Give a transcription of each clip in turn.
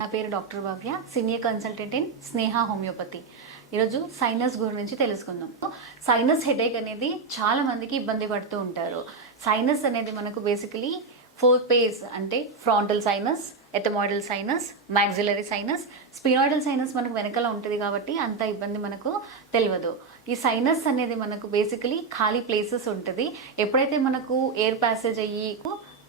నా పేరు doctor Bhavya senior consultant in Sneha homeopathy. ఈరోజు సైనస్ గురించి తెలుసుకుందాం. సైనస్ హెడేక్ అనేది చాలా మందికి ఇబ్బంది పడుతూ ఉంటారు. సైనస్ అనేది మనకు బేసికలీ ఫోర్ పేస్ అంటే frontal sinus ethmoidal sinus maxillary sinus sphenoidal sinus మనకు వెనకాల ఉంటుంది కాబట్టి అంత ఇబ్బంది మనకు తెలియదు ఈ సైనస్ అనేది మనకు బేసికలీ ఖాళీ ప్లేసెస్ ఉంటుంది. ఎప్పుడైతే మనకు ఎయిర్ ప్యాసేజ్ అయ్యి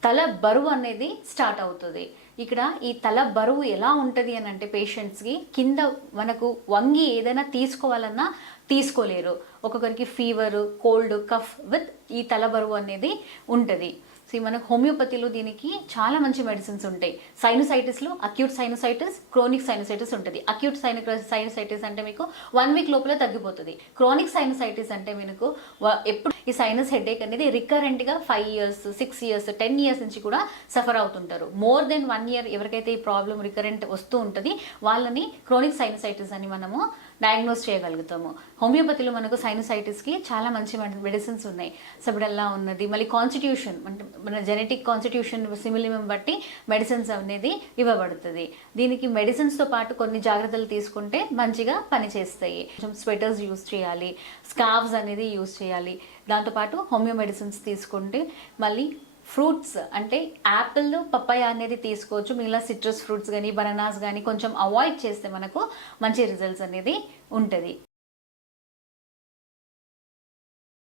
తల బరువు అనేది స్టార్ట్ అవుతుంది. ఇక్కడ ఈ తల బరువు ఎలా ఉంటుంది అని అంటే పేషెంట్స్కి కింద మనకు వంగి ఏదైనా తీసుకోవాలన్నా తీసుకోలేరు. ఒక్కొక్కరికి ఫీవర్ కోల్డ్ కఫ్ విత్ ఈ తల బరువు అనేది ఉంటుంది. సో మనకు హోమియోపతిలో దీనికి చాలా మంచి మెడిసిన్స్ ఉంటాయి. సైనసైటిస్లో అక్యూట్ సైనసైటిస్ క్రోనిక్ సైనసైటిస్ ఉంటుంది. అక్యూట్ సైన సైనసైటిస్ అంటే మీకు వన్ వీక్ లోపల తగ్గిపోతుంది. క్రోనిక్ సైనసైటిస్ అంటే మీకు ఎప్పుడు ఈ సైనస్ హెడేక్ అనేది రికరెంట్గా five years six years ten years నుంచి కూడా సఫర్ అవుతుంటారు. మోర్ దెన్ వన్ ఇయర్ ఎవరికైతే ఈ ప్రాబ్లం రికరెంట్ వస్తూ ఉంటుంది వాళ్ళని క్రోనిక్ సైనసైటిస్ అని మనము డయాగ్నోస్ చేయగలుగుతాము. హోమియోపతిలో మనకు సైనసైటిస్కి చాలా మంచి మెడిసిన్స్ ఉన్నాయి. సబిడల్లా ఉన్నది మళ్ళీ కాన్స్టిట్యూషన్ అంటే మన జెనెటిక్ కాన్స్టిట్యూషన్ సిమిలిమం బట్టి మెడిసిన్స్ అనేది ఇవ్వబడుతుంది. దీనికి మెడిసిన్స్తో పాటు కొన్ని జాగ్రత్తలు తీసుకుంటే మంచిగా పనిచేస్తాయి. కొంచెం స్వెటర్స్ యూస్ చేయాలి స్కార్వ్స్ అనేది యూస్ చేయాలి. దాంతోపాటు హోమియో మెడిసిన్స్ తీసుకుంటే మళ్ళీ ఫ్రూట్స్ అంటే యాపిల్ పప్పాయ అనేది తీసుకోవచ్చు. మిగిలిన సిట్రస్ ఫ్రూట్స్ కానీ బనానాస్ కానీ కొంచెం అవాయిడ్ చేస్తే మనకు మంచి రిజల్ట్స్ అనేది ఉంటుంది.